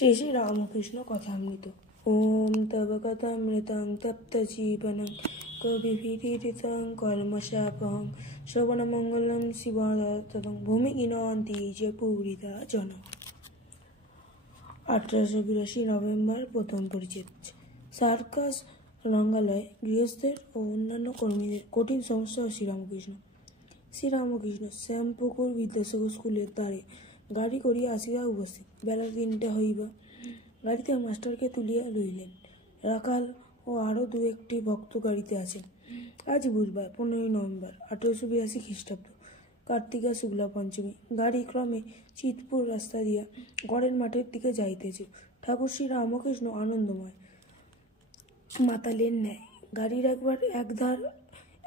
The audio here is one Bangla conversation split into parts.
শ্রী শ্রী রামকৃষ্ণ কথামৃত। ওম তব কথামৃতং তপ্তজীবনং কবিভিরিতং কলমশাপহং শ্রবণমঙ্গলম শিবতদং ভূমিগীনন্তি যে পুরিতা জন। 1882 নভেম্বর। প্রথম পরিচ্ছেদ। সার্কাস, রঙ্গালয়, গৃহস্থের ও অন্যান্য কর্মীদের কঠিন সমস্যা। শ্রীরামকৃষ্ণ শ্যামপুকুর বিদ্যাসাগর স্কুলের দ্বারে গাড়ি করিয়া আসিয়া উপস্থিত। বেলা 3টা হইবা। গাড়িতে মাস্টারকে তুলিয়া লইলেন। রাখাল ও আরও 2-1টি ভক্ত গাড়িতে আছেন। আজ বুধবার 15 নভেম্বর 1882 খ্রিস্টাব্দ, কার্তিকা শুক্লা পঞ্চমী। গাড়ি ক্রমে চিতপুর রাস্তা দিয়া গড়ের মাঠের দিকে যাইতেছে। ঠাকুর শ্রী রামকৃষ্ণ আনন্দময় মাতালের ন্যায় গাড়ির একবার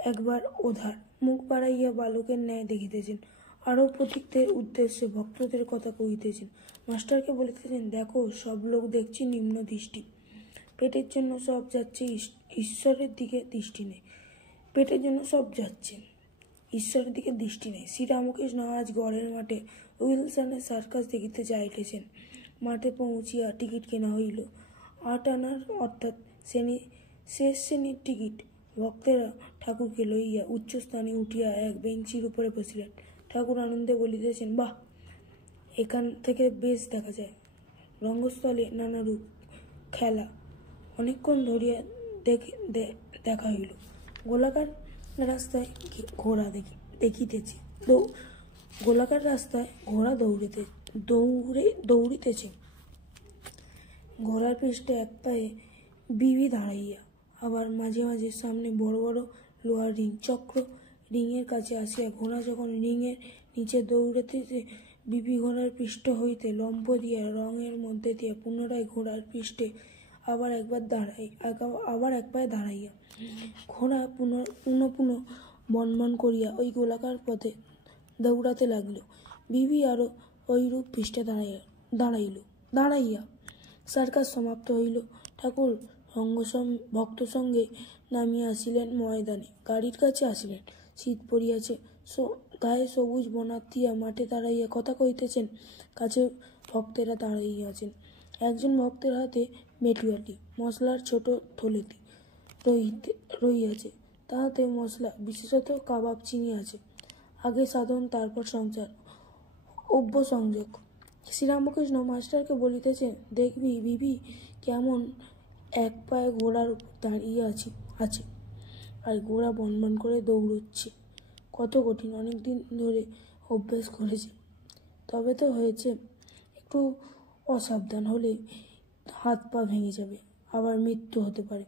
একবার ওধার মুখ বাড়াইয়া বালকের ন্যায় দেখিতেছেন। আরও প্রতীকদের উদ্দেশ্যে ভক্তদের কথা কহিতেছেন। মাস্টারকে বলিতেছেন, দেখো, সব লোক দেখছি নিম্ন দৃষ্টি। পেটের জন্য সব যাচ্ছে, ঈশ্বরের দিকে দৃষ্টি নেই। পেটের জন্য সব যাচ্ছে, ঈশ্বরের দিকে দৃষ্টি নেই। শ্রীরামকৃষ্ণ আজ গড়ের মাঠে উইলসনের সার্কাস দেখিতে যাইতেছেন। মাঠে পৌঁছিয়া টিকিট কেনা হইল। 8 আনার অর্থাৎ শেষ শ্রেণীর টিকিট। ভক্তেরা ঠাকুরকে লইয়া উচ্চস্থানে উঠিয়া এক বেঞ্চির উপরে বসিলেন। ঠাকুর আনন্দে বলিতেছেন, বাহ, এখান থেকে বেশ দেখা যায়। রঙ্গস্থলে নানারূপ খেলা অনেকক্ষণ ধরিয়া দেখা হইল। গোলাকার রাস্তায় ঘোড়া দেখিতেছে, গোলাকার রাস্তায় ঘোড়া দৌড়িতেছে। ঘোড়ার পৃষ্ঠে এক পায়ে বিবি দাঁড়াইয়া, আবার মাঝে মাঝে সামনে বড় বড় লোহার রিং চক্র। রিংয়ের কাছে আসিয়া ঘোড়া যখন রিংয়ের নিচে দৌড়াইতেছে, বিবি ঘোড়ার পৃষ্ঠ হইতে লম্ব দিয়া রঙের মধ্যে দিয়া পুনরায় ঘোড়ার পৃষ্ঠে আবার এক পায়ে দাঁড়াইয়া ঘোড়া পুনঃ বনবন করিয়া ওই গোলাকার পথে দৌড়াতে লাগিল। বিবি আরও ওইরূপ পৃষ্ঠে দাঁড়াইয়া সার্কাস সমাপ্ত হইল। ঠাকুর ভক্ত সঙ্গে নামিয়া আসিলেন ময়দানে। গাড়ির কাছে আসিলেন। শীত পড়িয়াছে। গায়ে সবুজ বনাতিয়া মাঠে দাঁড়াইয়া কথা কহিতেছেন। কাছে ভক্তেরা দাঁড়াইয়াছেন। একজন ভক্তের হাতে মেটুয়াটি, মশলার ছোট থলেটি রহিয়াছে। তাহাতে মশলা, বিশেষত কাবাব চিনি আছে। আগে সাধন, তারপর সংসার, অভ্যসংযোগ। শ্রীরামকৃষ্ণ মাস্টারকে বলিতেছেন, দেখবি বিবি কেমন এক পায়ে ঘোড়ার উপর দাঁড়িয়ে আছে, আর ঘোড়া বনবন করে দৌড়চ্ছে। কত কঠিন! অনেক দিন ধরে অভ্যাস করেছে, তবে তো হয়েছে। একটু অসাবধান হলে হাত পা ভেঙে যাবে, আবার মৃত্যু হতে পারে।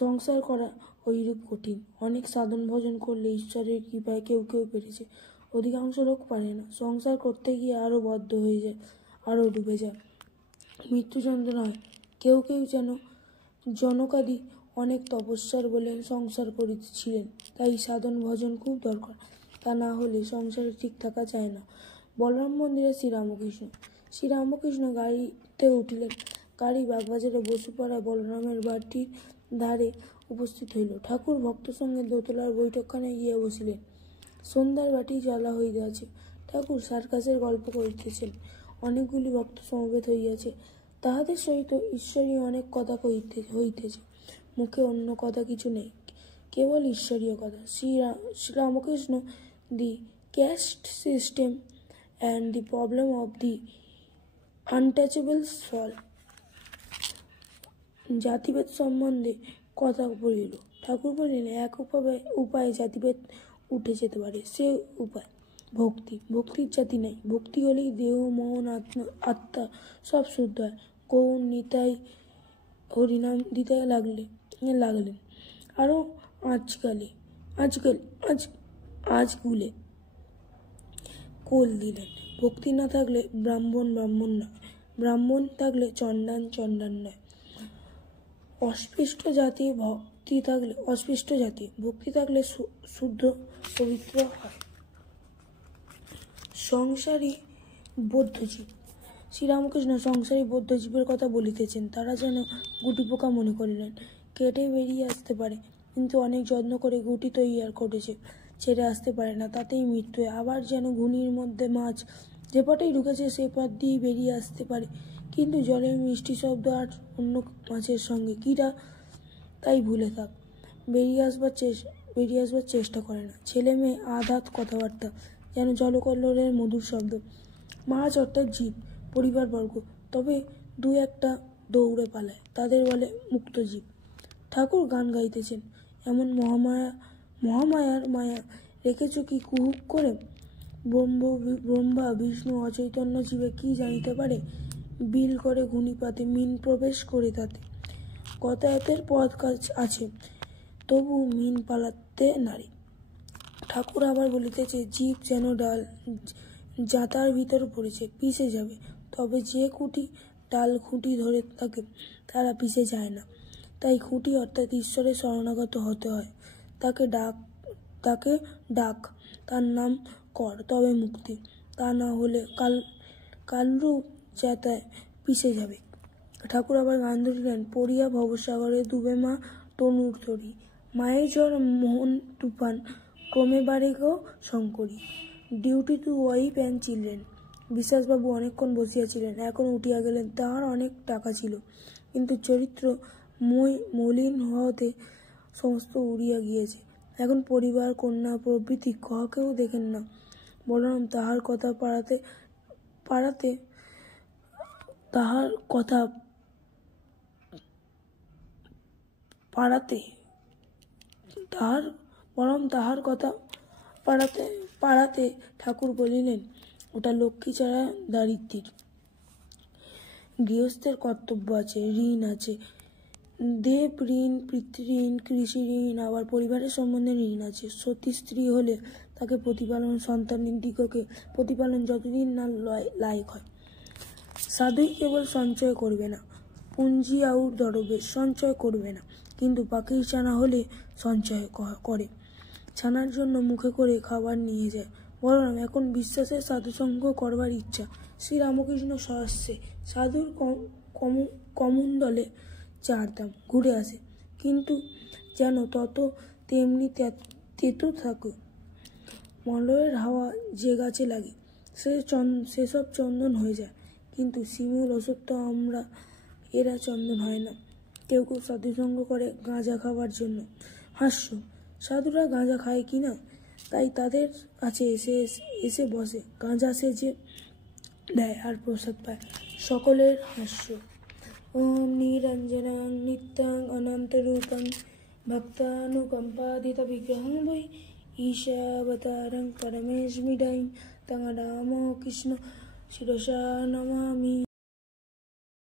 সংসার করা ওইরূপ কঠিন। অনেক সাধন ভজন করলে ঈশ্বরের কৃপায় কেউ কেউ পেরেছে, অধিকাংশ লোক পারে না। সংসার করতে গিয়ে আরও বদ্ধ হয়ে যায়, আরও ডুবে যায়, মৃত্যু যন্ত্রণা হয়। কেউ কেউ যেন জনকাদি অনেক তপস্যার বলে সংসার করেছিলেন, তাই সাধন ভজন খুব দরকার। তা না হলে সংসারে ঠিক থাকা যায় না। বলরাম মন্দিরে শ্রীরামকৃষ্ণ গাড়িতে উঠিলেন। গাড়ি বাগবাজারে বসুপাড়ায় বলরামের বাড়ির ধারে উপস্থিত হইল। ঠাকুর ভক্ত সঙ্গে দোতলার বৈঠকখানে গিয়া বসিলেন। সন্ধ্যার বাটি জ্বালা হইয়াছে। ঠাকুর সার্কাসের গল্প করিতেছেন। অনেকগুলি ভক্ত সমবেত হইয়াছে। তাহাদের সহিত ঈশ্বরীয় অনেক কথা হইতেছে। মুখে অন্য কথা কিছু নেই, কেবল ঈশ্বরীয় কথা। Sri Ramakrishna, the caste system and the problem of the untouchables ফল। জাতিভেদ সম্বন্ধে কথা বলিল। ঠাকুর বলিলেন, এক উপায়ে জাতিভেদ উঠে যেতে পারে। সে উপায় ভক্তি। ভক্তির জাতি নাই। ভক্তি হলেই দেহ, মন, আত্মা সব শুদ্ধ হয়। গৌণ নিতাই হরিনাম দিতে লাগলেন। আরও আজগুলে কোল দিলেন। ভক্তি না থাকলে ব্রাহ্মণ নয়, ব্রাহ্মণ থাকলে চণ্ডাল নয়। অস্পৃষ্ট জাতি ভক্তি থাকলে শুদ্ধ পবিত্র হয়। সংসারী বদ্ধজীব। শ্রীরামকৃষ্ণ সংসারী বদ্ধজীবের কথা বলিতেছেন। তারা যেন গুটি পোকা মনে করিলেন, কেটে বেরিয়ে আসতে পারে, কিন্তু অনেক যত্ন করে গুটি তৈয়ার করেছে, ছেড়ে আসতে পারে না, তাতেই মৃত্যু। আবার যেন ঘুনির মধ্যে মাছ, যে পথেই ঢুকেছে সে পথ দিয়েই বেরিয়ে আসতে পারে, কিন্তু জলের মিষ্টি শব্দ আর অন্য মাছের সঙ্গে কীরা তাই ভুলে থাক, বেরিয়ে আসবার চেষ্টা করে না। ছেলে মেয়ে আধাত কথাবার্তা, যেন জলকল্লোলের মধুর শব্দ। মাছ অর্থাৎ জীব, পরিবারবর্গ, তবে দু একটা দৌড়ে পালায়, তাদের বলে মুক্তজীব। ঠাকুর গান গাইতেছেন, এমন মহামায়ার মায়া রেখেছ কি কুহুক করে? ব্রহ্মা বিষ্ণু অচৈতন্য জীবে কি জানিতে পারে? বিল করে ঘুনি পাতে, মিন প্রবেশ করে তাতে। গতায়াতের পথ আছে, তবু মিন পালাতে নারী। ঠাকুর আবার বলিতেছে, জীব যেন ডাল জাঁতার ভিতর পড়েছে, পিষে যাবে। তবে যে ডাল খুঁটি ধরে থাকে তারা পিষে যায় না। তাই খুঁটি অর্থাৎ ঈশ্বরের শরণাগত হতে হয়। তাকে ডাক, তার নাম কর, তবে মুক্তি। তা না হলে কালরূপ যাতায় পিষে যাবে। ঠাকুর আবার গান ধরিলেন, পড়িয়া ভবসাগরে ডুবে মা তনুর তরী, মায়ের ঝড় মোহন তুফান, ক্রমে বাড়ে গো Shankari. Duty to wife and children. বিশ্বাসবাবু অনেকক্ষণ বসিয়াছিলেন, এখন উঠিয়া গেলেন। তাহার অনেক টাকা ছিল, কিন্তু চরিত্র মলিন হওয়াতে সমস্ত উড়িয়া গিয়েছে। এখন পরিবার, কন্যা প্রভৃতি কাহাকেও দেখেন না। বলরাম তাহার কথা পাড়াতে ঠাকুর বলিলেন, ওটা লক্ষ্মী ছাড়া দারিদ্র্যের। গৃহস্থের কর্তব্য আছে, ঋণ আছে, দেব ঋণ, পিতৃঋণ, কৃষি ঋণ, আবার পরিবারের সম্বন্ধে ঋণ আছে। সতী স্ত্রী হলে তাকে প্রতিপালন, সন্তানদিগকে প্রতিপালন যতদিন না লায়ক হয়। সাধুই কেবল সঞ্চয় করবে না, পুঞ্জি আউর দরবে সঞ্চয় করবে না, কিন্তু পাখির ছানা হলে সঞ্চয় করে, ছানার জন্য মুখে করে খাবার নিয়ে যায়। বলরাম, এখন বিশ্বাসের সাধুসঙ্গ করবার ইচ্ছা। শ্রীরামকৃষ্ণ সহস্রে সাধুর কমণ্ডলে চারধাম ঘুরে আসে, কিন্তু যেন তত তেমনি তেতো থাকে। মলয়ের হাওয়া যে গাছে লাগে সেসব চন্দন হয়ে যায়, কিন্তু শিমুল, অশ্বত্থ, আমরা এরা চন্দন হয় না। কেউ কেউ সাধুসঙ্গ করে গাঁজা খাবার জন্য। হাস্য, সাধুরা গাঁজা খায় কি না, তাই তাদের কাছে এসে বসে, গাঁজা সেজে দেয় আর প্রসাদ পায়। সকলের হাস্য। ওম নিরঞ্জনং নিত্যং অনন্তরূপং ভক্তানুকম্পাদিত বিগ্রহং বৈ ঈশাবতারং পরমেশমিডাইং তং রাম কৃষ্ণ শিরসা নমামি।